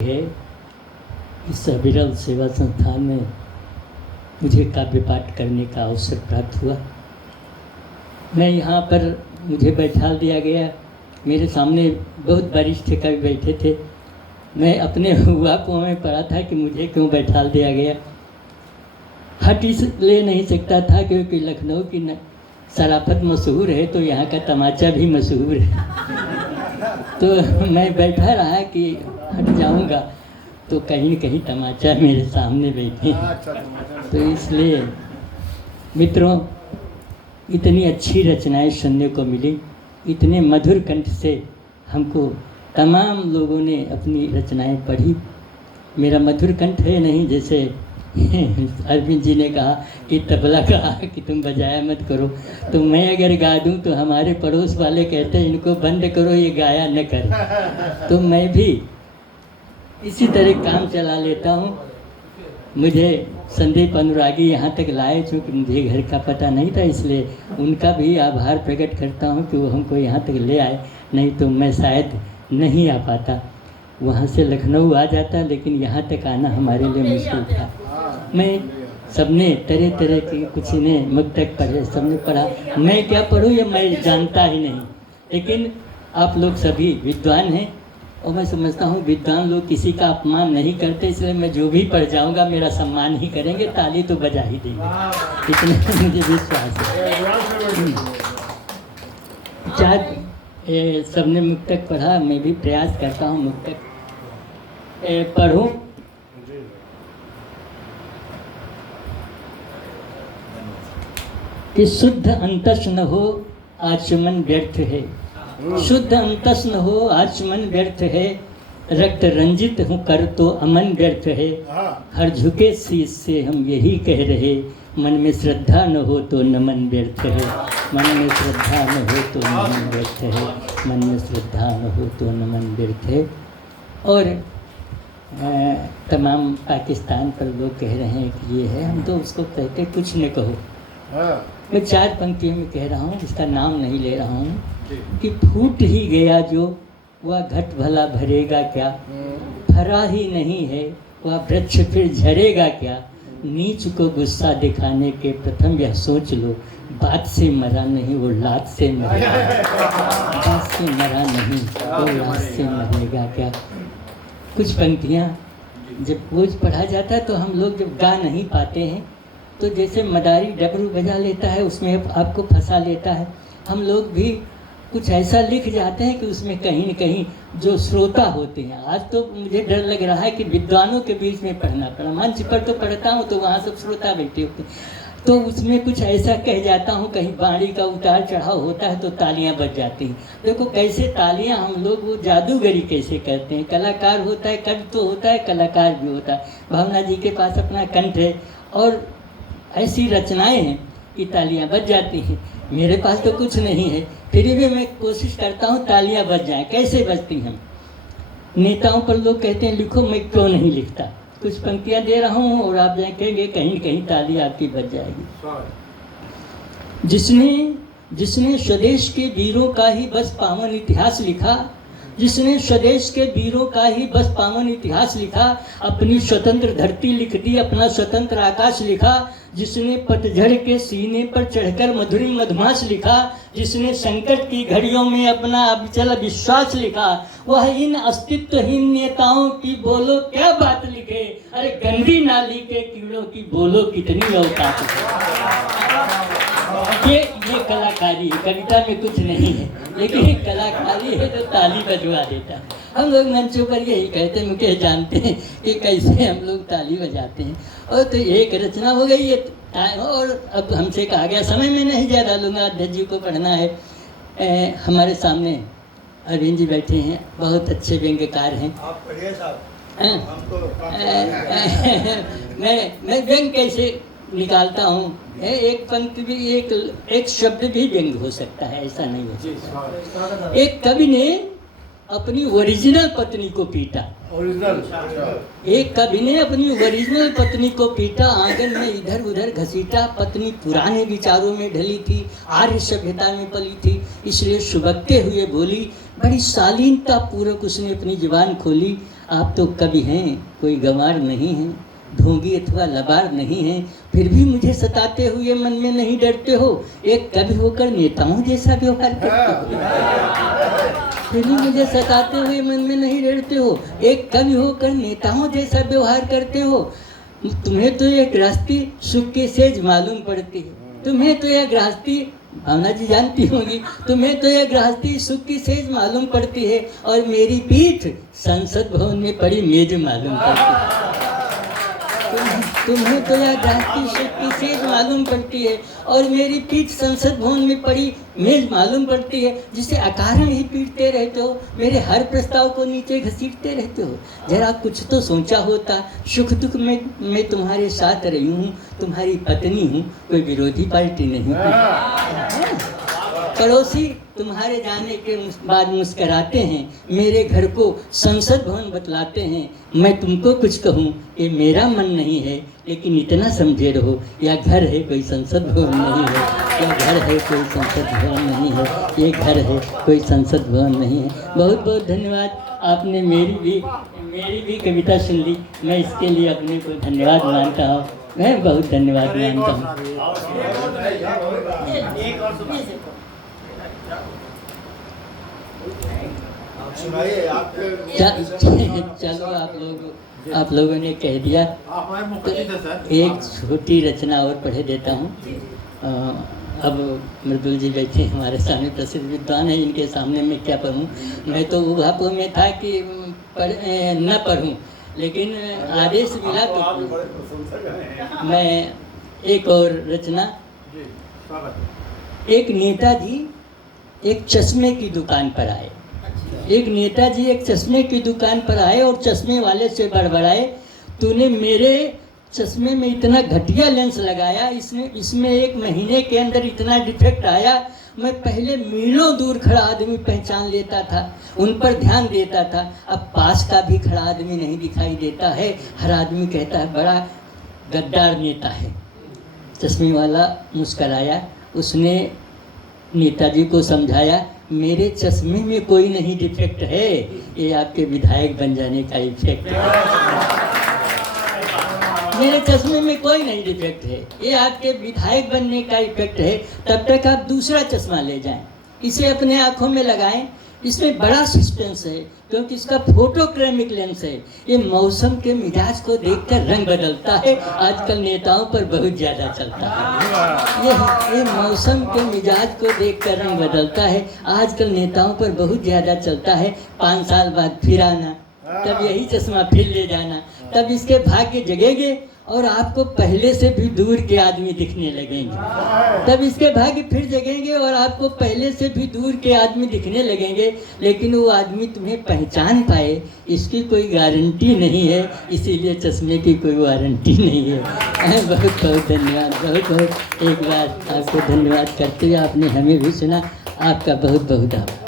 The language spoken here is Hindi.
है इस अविरल सेवा संस्थान में मुझे काव्य पाठ करने का अवसर प्राप्त हुआ। मैं यहाँ पर मुझे बैठा दिया गया। मेरे सामने बहुत वरिष्ठ कवि बैठे थे। मैं अपने वाकों में पढ़ा था कि मुझे क्यों बैठा दिया गया। हट इसलिए नहीं सकता था क्योंकि लखनऊ की शराफत मशहूर है, तो यहाँ का तमाचा भी मशहूर है। तो मैं बैठा रहा कि हट जाऊँगा तो कहीं न कहीं तमाचा मेरे सामने बैठे। तो इसलिए मित्रों, इतनी अच्छी रचनाएं सुनने को मिली, इतने मधुर कंठ से हमको तमाम लोगों ने अपनी रचनाएं पढ़ी। मेरा मधुर कंठ है नहीं, जैसे अरविंद जी ने कहा कि तबला कहा कि तुम बजाया मत करो, तो मैं अगर गा दूं तो हमारे पड़ोस वाले कहते हैं इनको बंद करो, ये गाया न करे। तो मैं भी इसी तरह काम चला लेता हूँ। मुझे संदीप अनुरागी यहाँ तक लाए, चूँकि मुझे घर का पता नहीं था, इसलिए उनका भी आभार प्रकट करता हूँ कि वो हमको यहाँ तक ले आए, नहीं तो मैं शायद नहीं आ पाता। वहाँ से लखनऊ आ जाता, लेकिन यहाँ तक आना हमारे लिए मुश्किल था। मैं सबने तरह तरह की, कुछ ने मुक्तक पढ़े, सबने पढ़ा। मैं क्या पढ़ूँ ये मैं जानता ही नहीं, लेकिन आप लोग सभी विद्वान हैं और मैं समझता हूँ विद्वान लोग किसी का अपमान नहीं करते, इसलिए मैं जो भी पढ़ जाऊँगा मेरा सम्मान ही करेंगे, ताली तो बजा ही देंगे, इतना मुझे विश्वास है। चाहे सबने मुक्तक पढ़ा, मैं भी प्रयास करता हूँ मुक्तक पढ़ूँ। कि शुद्ध अंतस न हो आचमन व्यर्थ है, शुद्ध अंतस न हो आचमन व्यर्थ है, रक्त रंजित हूँ कर तो अमन व्यर्थ है। हर झुके शीश से हम यही कह रहे, मन में श्रद्धा न हो तो नमन व्यर्थ है, मन में श्रद्धा न हो तो नमन व्यर्थ है, मन में श्रद्धा न हो तो नमन व्यर्थ है। और तमाम पाकिस्तान पर लोग कह रहे हैं कि ये है, हम तो उसको कहते कुछ न कहो। मैं 4 पंक्तियों में कह रहा हूँ, इसका नाम नहीं ले रहा हूँ। कि फूट ही गया जो वह घट भला भरेगा क्या, फरा ही नहीं है वह वृक्ष फिर झरेगा क्या। नीच को गुस्सा दिखाने के प्रथम यह सोच लो, बात से मरा नहीं वो लात से मरेगा, बात से मरा नहीं वो लात से मरेगा क्या। कुछ पंक्तियाँ जब बोझ पढ़ा जाता है तो हम लोग जब गा नहीं पाते हैं, तो जैसे मदारी डबरू बजा लेता है उसमें आपको फंसा लेता है, हम लोग भी कुछ ऐसा लिख जाते हैं कि उसमें कहीं न कहीं जो श्रोता होते हैं, आज तो मुझे डर लग रहा है कि विद्वानों के बीच में पढ़ना पड़ा। मंच पर तो पढ़ता हूँ तो वहाँ सब श्रोता बैठे होते हैं, तो उसमें कुछ ऐसा कह जाता हूँ, कहीं बाणी का उतार चढ़ाव होता है तो तालियां बज जाती हैं। देखो कैसे तालियां हम लोग वो जादूगरी कैसे करते हैं। कलाकार होता है, कंठ तो होता है, कलाकार भी होता है। भावना जी के पास अपना कंठ है और ऐसी रचनाएं हैं कि तालियां बज जाती हैं। मेरे पास तो कुछ नहीं है, फिर भी मैं कोशिश करता हूँ तालियां बज जाएं। कैसे बजती हैं? नेताओं पर लोग कहते हैं लिखो, मैं क्यों नहीं लिखता। कुछ पंक्तियां दे रहा हूँ और आप देखेंगे कहीं न कहीं ताली आपकी बज जाएगी। जिसने स्वदेश के वीरों का ही बस पावन इतिहास लिखा, जिसने स्वदेश के वीरों का ही बस पावन इतिहास लिखा, अपनी स्वतंत्र धरती लिख दी, अपना स्वतंत्र आकाश लिखा। जिसने पतझड़ के सीने पर चढ़कर मधुरी मधुमास लिखा, जिसने संकट की घड़ियों में अपना अविचल विश्वास लिखा, वह इन अस्तित्वहीन नेताओं की बोलो क्या बात लिखे। अरे गंदी नाली के कीड़ों की बोलो कितनी औकात है। ये कलाकारी है, कविता में कुछ नहीं है, लेकिन कलाकारी है जो ताली बजवा देता है। हम लोग मंचों पर यही कहते हैं, मुझे जानते हैं कि कैसे हम लोग ताली बजाते हैं। और तो एक रचना हो गई है, और अब हमसे कहा गया समय में नहीं ज़्यादा लूँगा, अध्यक्ष जी को पढ़ना है। हमारे सामने अरविंद जी बैठे हैं, बहुत अच्छे व्यंग्यकार हैं। आप पढ़िए साहब। मैं व्यंग कैसे निकालता हूँ, एक पंक्ति भी, एक शब्द भी व्यंग हो सकता है, ऐसा नहीं हो सकता। एक कवि ने अपनी ओरिजिनल पत्नी को पीटा, एक कवि ने अपनी ओरिजिनल पत्नी को पीटा, आंगन में इधर उधर घसीटा। पत्नी पुराने विचारों में ढली थी, आर्य सभ्यता में पली थी, इसलिए सुबकते हुए बोली, बड़ी शालीनता पूर्वक उसने अपनी जुबान खोली, आप तो कवि हैं, कोई गंवार नहीं हैं, ढोंगी अथवा लबार नहीं हैं, फिर भी मुझे सताते हुए मन में नहीं डरते हो। एक कवि होकर नेताओं जैसा व्यवहार करते हो, फिर भी मुझे सताते हुए मन में नहीं डरते हो। एक कवि होकर नेताओं जैसा व्यवहार करते हो। तुम्हें तो ये गृहस्थी सुख की सेज मालूम पड़ती है, तुम्हें तो यह गृहस्थी, भावना जी जानती होंगी, तुम्हें तो यह गृहस्थी सुख की सेज मालूम पड़ती है, और मेरी पीठ संसद भवन में पड़ी मेज मालूम पड़ती है। तुम्हें तो यह गृहस्थी सुख की सेज मालूम पड़ती है, और मेरी पीठ संसद भवन में पड़ी मेज मालूम पड़ती है, जिसे अकारण ही पीटते रहते हो, मेरे हर प्रस्ताव को नीचे घसीटते रहते हो। जरा कुछ तो सोचा होता, सुख दुख में मैं तुम्हारे साथ रही हूँ, तुम्हारी पत्नी हूँ, कोई विरोधी पार्टी नहीं हूँ। पड़ोसी तुम्हारे जाने के बाद मुस्कराते हैं, मेरे घर को संसद भवन बतलाते हैं। मैं तुमको कुछ कहूँ, ये मेरा मन नहीं है, लेकिन इतना समझे रहो, यह घर है कोई संसद भवन नहीं है, यह घर है कोई संसद भवन नहीं है, ये घर है कोई संसद भवन नहीं है। बहुत बहुत धन्यवाद, आपने मेरी भी कविता सुन ली, मैं इसके लिए अपने को धन्यवाद मानता हूँ, मैं बहुत धन्यवाद मानता हूँ। चलो आप लोगों ने कह दिया, तो एक छोटी रचना और पढ़े देता हूँ। अब मृदुल जी बैठे हमारे सामने, प्रसिद्ध विद्वान है, इनके सामने मैं क्या पढ़ूँ। मैं तो ऊहापोह में था कि न पढ़ूँ, लेकिन आदेश मिला तो मैं एक और रचना। एक नेताजी एक चश्मे की दुकान पर आए। एक नेताजी एक चश्मे की दुकान पर आए और चश्मे वाले से बड़बड़ाए, तूने मेरे चश्मे में इतना घटिया लेंस लगाया, इसमें 1 महीने के अंदर इतना डिफेक्ट आया। मैं पहले मीलों दूर खड़ा आदमी पहचान लेता था, उन पर ध्यान देता था, अब पास का भी खड़ा आदमी नहीं दिखाई देता है। हर आदमी कहता है बड़ा गद्दार नेता है। चश्मे वाला मुस्कराया, उसने नेताजी को समझाया, मेरे चश्मे में कोई नहीं डिफेक्ट है, ये आपके विधायक बन जाने का इफेक्ट है। मेरे चश्मे में कोई नहीं डिफेक्ट है, ये आपके विधायक बनने का इफेक्ट है। तब तक आप दूसरा चश्मा ले जाएं, इसे अपने आँखों में लगाएं। इसमें बड़ा सस्पेंस है, क्योंकि इसका फोटोक्रोमिक लेंस है। ये मौसम के मिजाज को देखकर रंग बदलता है, आजकल नेताओं पर बहुत ज़्यादा चलता है। ये मौसम के मिजाज को देखकर रंग बदलता है, आजकल नेताओं पर बहुत ज़्यादा चलता है। 5 साल बाद फिर आना, तब यही चश्मा फिर ले जाना, तब इसके भाग्य जगेंगे और आपको पहले से भी दूर के आदमी दिखने लगेंगे। तब इसके भाग्य फिर जगेंगे और आपको पहले से भी दूर के आदमी दिखने लगेंगे, लेकिन वो आदमी तुम्हें पहचान पाए इसकी कोई गारंटी नहीं है, इसीलिए चश्मे की कोई वारंटी नहीं है। बहुत बहुत धन्यवाद, बहुत बहुत एक बार आपको धन्यवाद करते हुए आपने हमें भी सुना, आपका बहुत बहुत आभार।